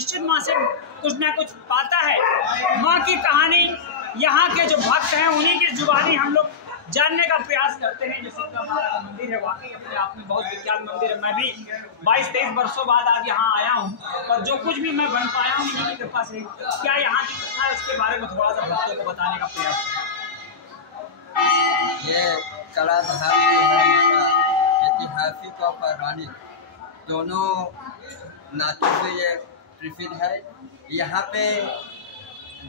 निश्चित माँ से कुछ ना कुछ पाता है। माँ की कहानी यहाँ के जो भक्त हैं उन्हीं की जुबानी हम लोग जानने का प्रयास करते हैं। जो शीतला माता का मंदिर है वाकई अपने आप में बहुत विख्यात मंदिर है। मैं भी 22-23 वर्षों बाद आज यहाँ आया हूँ और जो कुछ भी मैं बन पाया हूँ इन्हीं की कृपा से। क्या यहाँ की कथा है उसके बारे में थोड़ा सा भक्तों को बताने का प्रयास करें। ये कला धाम जो है हमारा ऐतिहासिक और पौराणिक दोनों नातों से ये प्रसिद्ध है। यहाँ पे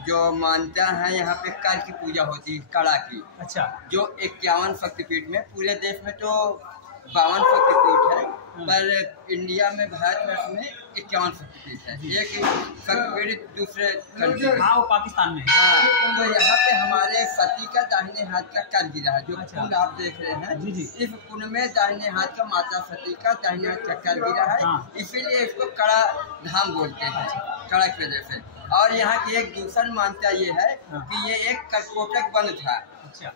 जो मानता है यहाँ पे काल की पूजा होती है, कला की। अच्छा। जो 51 शक्तिपीठ में, पूरे देश में तो 52 शक्तिपीठ है, पर इंडिया में भारतवर्ष में 51 शक्तिपीठ है। एक शक्तिपीठ दूसरे कंट्री में, हाँ वो पाकिस्तान में। हाँ, तो यहाँ पे हमारे सती का दाहिने हाथ का कर गिरा है, जो कुंड आप देख रहे हैं। इस कुंड में दाहिने हाथ का माता सती का दाहिने हाथ का कर गिरा है, इसीलिए इसको कड़ा धाम बोलते हैं, कड़ा की वजह से। और यहाँ की एक दूसरी मान्यता ये है कि ये एक कर्कोटक वन था।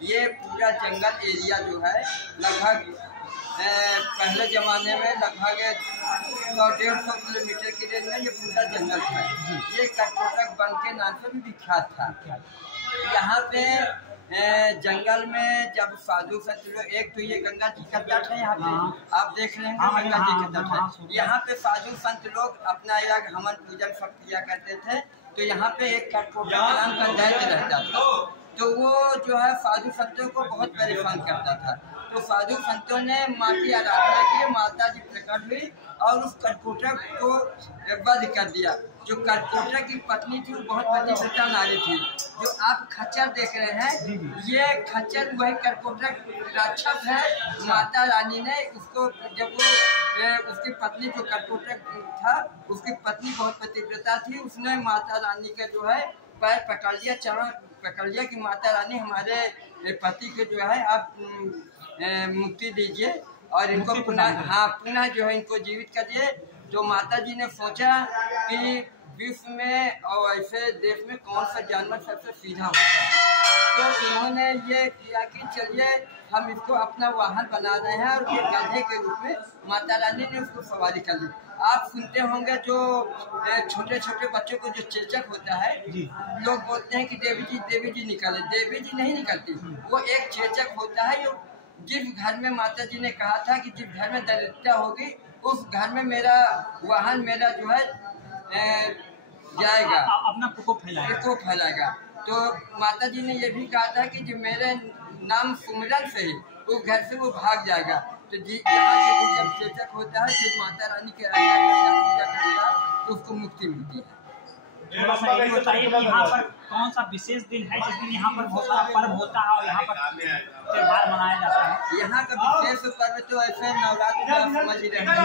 ये पूरा जंगल एरिया जो है लगभग पहले जमाने में लगभग 100-150 किलोमीटर की रेंज में ये पूरा जंगल था। ये कर्कोटक वन के नाम से भी विख्यात था। यहाँ पे जंगल में जब साधु संत लोग, एक तो ये गंगा जी का तट है, यहाँ पे आप देख रहे हैं गंगा जी का तट है। यहाँ पे साधु संत लोग अपना यज्ञ हवन पूजन सब किया करते थे। तो यहाँ पे एक कर्कोटक नाम का दैत्य रहता था, तो वो जो है साधु संतों को बहुत परेशान करता था। तो साधु संतों ने माँ की आराधना की, माता जी प्रकट हुई और उस कर्कोटक को वध कर दिया। जो कर्कोटक की पत्नी थी वो बहुत पतिव्रता नारी थी। जो आप खच्चर देख रहे हैं, ये खच्चर वही कर्कोटक राक्षस है। माता रानी ने उसको, जब वो उसकी पत्नी जो कर्कोटक था, उसकी पत्नी बहुत पतिव्रता थी, उसने माता रानी का जो है पैर पकड़ लिया, चरण पकड़ लिया कि माता रानी हमारे पति के जो है आप मुक्ति दीजिए और इनको पुनः जो है इनको जीवित करिए। तो माता जी ने सोचा कि विश्व में और ऐसे देश में कौन सा जानवर सबसे सीधा होता है, तो उन्होंने ये किया कि चलिए हम इसको अपना वाहन बना रहे हैं और ये गधे के रूप में माता रानी ने उसको सवारी कर ली। आप सुनते होंगे जो छोटे छोटे बच्चों को जो चेचक होता है, लोग बोलते हैं कि देवी जी निकाले। देवी जी नहीं निकलती, वो एक चेचक होता है। जिस घर में माता जी ने कहा था कि जिस घर में दरिद्रता होगी उस घर में मेरा वाहन, मेरा जो है जाएगा, अपना प्रकोप फैलाएगा। तो माता जी ने ये भी कहा था कि जो मेरे नाम सुमिरन से ही उस घर से वो भाग जाएगा। तो यहाँ से जब चेचक होता है, जब माता रानी के पूजा करता है तो उसको मुक्ति मिलती है। थोड़ा सा ये बताइए कि यहाँ पर कौन सा विशेष दिन है जिस दिन यहाँ पर बहुत सारा पर्व होता है और यहाँ पर त्योहार मनाया जाता है? यहाँ का विशेष पर्व तो ऐसे नवरात्र समझ रहे हैं,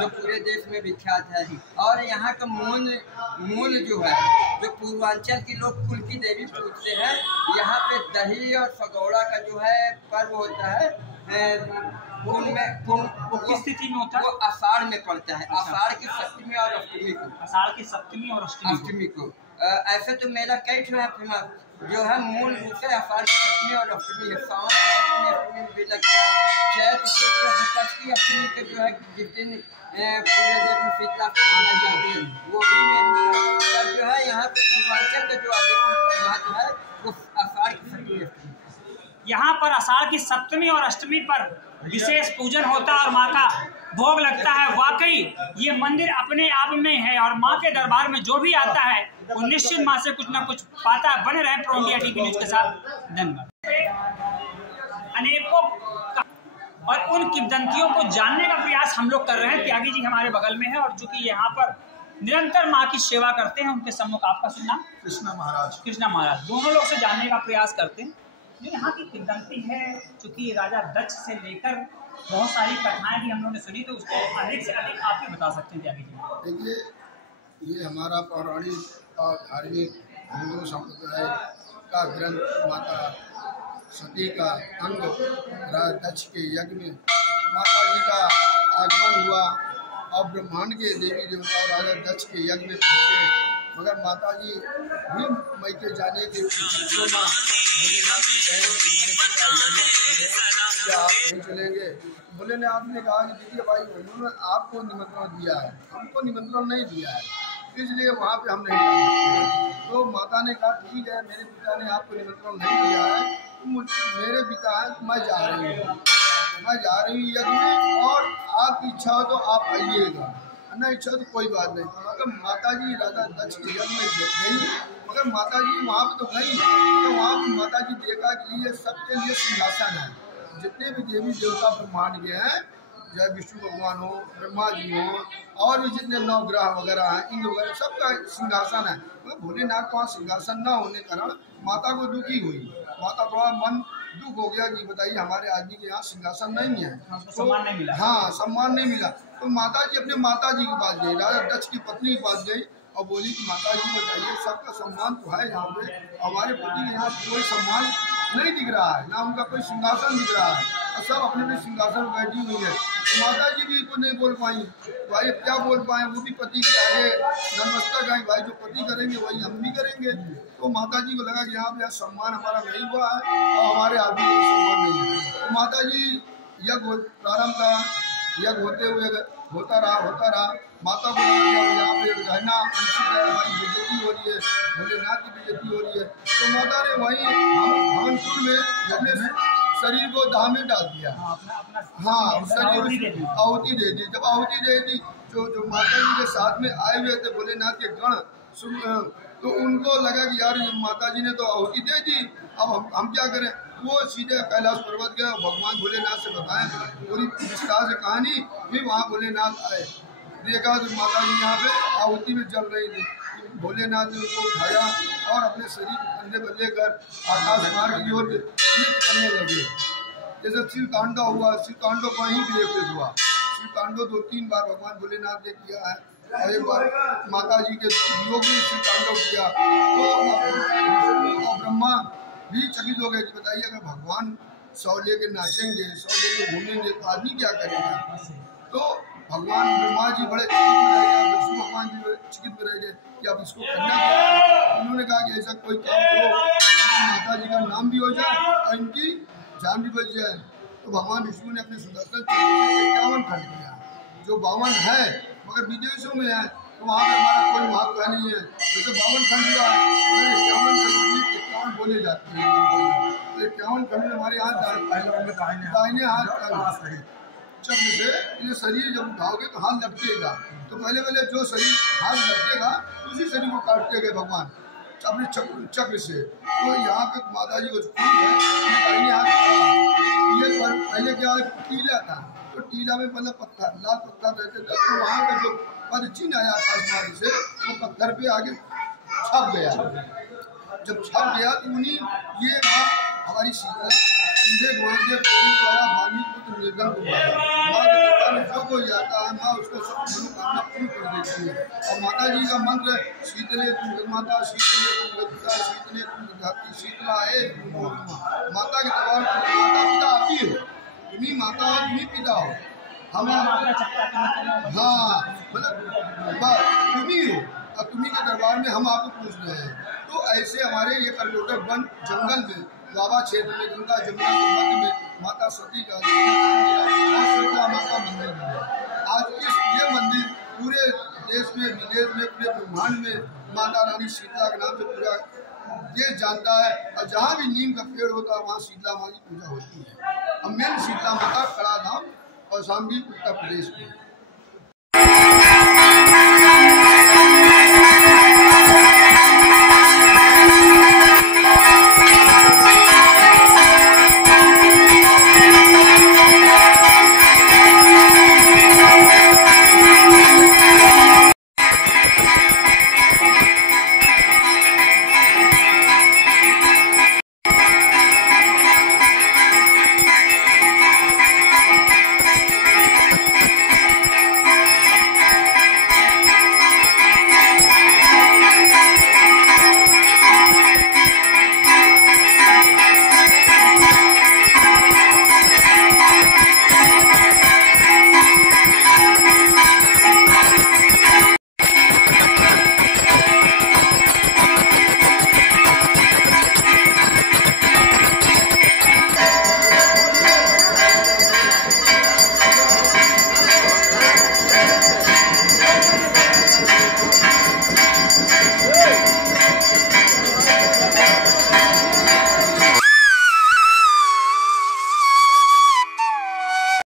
जो पूरे देश में विख्यात है। और यहाँ का मूल जो है, जो पूर्वांचल के लोग कुल की देवी पूजते हैं, यहाँ पे दही और सगौड़ा का जो है पर्व होता है। किस स्थिति में होता है? वो आषाढ़ में पड़ता है, आषाढ़ की सप्तमी और अष्टमी को। आषाढ़ की सप्तमी और अष्टमी को। ऐसे तो मेला कई ठो है फेमस, जो है मूल रूप से आषाढ़ की सप्तमी और अष्टमी है। सावन की अष्टमी भी लगता है। चैत की अष्टमी के जो है जिस दिन पूरे देश में शीतला मनाई जाती है, वो भी मेन जो है। यहाँ पे पूर्वांचल का जो अधिक महत्व है वो आषाढ़ की सप्तमी अष्टमी। यहाँ पर आषाढ़ की सप्तमी और अष्टमी पर विशेष पूजन होता है और माँ का भोग लगता है। वाकई ये मंदिर अपने आप में है और माँ के दरबार में जो भी आता है वो निश्चित माँ से कुछ ना कुछ पाता है। बने रहे प्रो इंडिया टीवी न्यूज के साथ। धन्यवाद। अनेकों और उन किंवदंतियों को जानने का प्रयास हम लोग कर रहे हैं। त्यागी जी हमारे बगल में है और चूंकि यहाँ पर निरंतर माँ की सेवा करते हैं, उनके सम्मुख आपका सुनना कृष्णा महाराज दोनों लोग से जानने का प्रयास करते हैं। जो यहाँ की किंवदंती है, चूंकि राजा दक्ष से लेकर बहुत सारी कथाएं भी हम लोगों ने सुनी, तो उसको अधिक से अधिक आप ही बता सकते हैं त्यागी जी। देखिए, ये हमारा पौराणिक और धार्मिक हिंदू संप्रदाय का ग्रंथ माता सती का अंग राजा दक्ष के यज्ञ में माता जी का आगमन हुआ और ब्रह्मांड के देवी देवता राजा दक्ष के यज्ञ में पहुँचे, मगर माता जी भी मई के जाने के भोलेनाथ से कहे क्या आप नहीं चलेंगे? भोलेनाथ ने कहा कि देखिए भाई, उन्होंने आपको निमंत्रण दिया है, हमको निमंत्रण नहीं दिया है। इसलिए वहाँ पे हम नहीं जा सकते। तो माता ने कहा ठीक है, मेरे पिता ने आपको निमंत्रण नहीं दिया है, तो मेरे पिता है, मैं जा रही हूँ यज्ञ में, और आपकी इच्छा हो तो आप आइएगा, न इच्छा तो कोई बात नहीं। मगर माता जी राजा दक्ष के यज्ञ में गई, मगर माता जी वहाँ पे तो गई, तो वहाँ पे माता जी देखा कि ये सबके लिए सिंहासन है, जितने भी देवी देवता ब्रह्मांड के हैं, चाहे विष्णु भगवान हो, ब्रह्मा जी हो, और भी जितने नवग्रह वगैरह हैं, इंद्र वगैरह, सबका सिंहासन है। तो भोलेनाथ का सिंहासन न होने के कारण माता को दुखी हुई, माता थोड़ा मन दुख हो गया कि बताइए हमारे आदमी के यहाँ सिंहासन नहीं है, सम्मान नहीं मिला। हाँ, सम्मान नहीं मिला। तो माता जी अपने माता जी के पास गई, राजा दक्ष की पत्नी के पास गई और बोली कि माता जी बताइए, सबका सम्मान तो है यहाँ पे, हमारे पति के यहाँ कोई सम्मान नहीं दिख रहा है, ना उनका कोई सिंहासन दिख रहा है, और सब अपने अपने सिंहासन पर बैठी हुई है। तो माता जी भी तो नहीं बोल पाई, भाई क्या बोल पाए, वो भी पति के आगे नतमस्तक है, भाई जो पति करेंगे वही हम भी करेंगे। तो माता जी को लगा कि यहाँ पे सम्मान हमारा नहीं हुआ है और हमारे आदमी को सम्मान नहीं है। तो माता जी यज्ञ प्रारंभ था, यज्ञ होता रहा, माता को यहाँ पे रहना अनुचित है, हमारी बेइज्जती हो रही है, भोलेनाथ की बेइज्जती हो रही है। तो माता ने वहीं हवन कुंड में अपने शरीर को दाह में डाल दिया, हाँ, शरीर आहुति दे दी। जब आहुति दे दी, जो माता जी के साथ में आए हुए थे भोलेनाथ के गण, तो उनको लगा कि यार माता जी ने तो आहुति दे दी, अब हम क्या करें। वो सीधे कैलाश पर्वत गए और भगवान भोलेनाथ से बताएं पूरी विस्तार से कहानी। फिर वहाँ भोलेनाथ आए, देखा तो माता जी यहाँ पे आहुति में जल रही थी। भोलेनाथ ने उनको उठाया और अपने शरीर के कंधे पर लेकर आकाश मार्ग की ओर नृत्य करने लगे। जैसे शिव तांडव हुआ, शिव तांडव वहीं भी एक हुआ। शिव तांडव 2-3 बार भगवान भोलेनाथ ने किया है, और एक बार माता जी के योग में शिव तांडव किया। तो ब्रह्मा भी चकित हो गए कि बताइए, अगर भगवान 100 लेके नाचेंगे, 100 लेके घूमेंगे तो आदमी क्या करेगा। तो भगवान ब्रह्मा जी बड़े चिकित में रह गए, विष्णु भगवान जी बड़े चिकित में रह गए कि अब इसको करना क्या। उन्होंने कहा कि ऐसा कोई काम करो, माता जी का नाम भी हो जाए और इनकी जान भी बच जाए। तो भगवान विष्णु ने अपने सुदर्शन चक्र से 51 खंड किया, जो 52 है मगर विदेशों में है, तो वहाँ पे हमारा कोई महत्व नहीं है। जैसे 52 खंड हुआ है, 51 बोले जाते हैं, तो 51 खंड हमारे यहाँ दाहिने हाथ चक्र से ये शरीर जब उठाओगे तो हाथ लपटेगा। तो पहले जो शरीर हाथ लपटेगा उसी शरीर को काटते गए भगवान अपने चक्र से। तो यहाँ पे माता जी को दाहिने हाथ ये पहले क्या टीला था, तो टीला में मतलब पत्थर, लाल पत्थर रहते थे, तो वहाँ का जो पद चिन्ह आया आकाश मार्ग से वो पत्थर पे आगे छप गया। जब छप गया तो उन्हीं ये हमारी शीतला अंधे घोड़े वाणी पुत्र निर्धन को माँ जो कोई जाता है माँ उसको सब मनोकामना पूरी कर देती है। और माता जी का मंत्र शीतले तुम माता, शीतले तुम गतिका, शीतले तुम घाती, शीतला है माता के दरबार माता पिता आप ही हो, तुम्ही माता हो, तुम्ही पिता हो, हमें हाँ मतलब तुम्ही हो और तुम्ही के दरबार में हम आपको पूछ रहे हैं। तो ऐसे हमारे ये करलोटक वन जंगल में बाबा क्षेत्र में गंगा जमुना के मध्य में माता सती का शीतला माता मंदिर है। आज इस ये मंदिर पूरे देश में, विदेश में, पूरे ब्रह्मांड में माता रानी शीतला के नाम से पूरा देश जानता है। और जहाँ भी नीम का पेड़ होता है वहाँ शीतला माँ की पूजा होती है। अब मेन शीतला माता कड़ा धाम और शामली उत्तर प्रदेश में।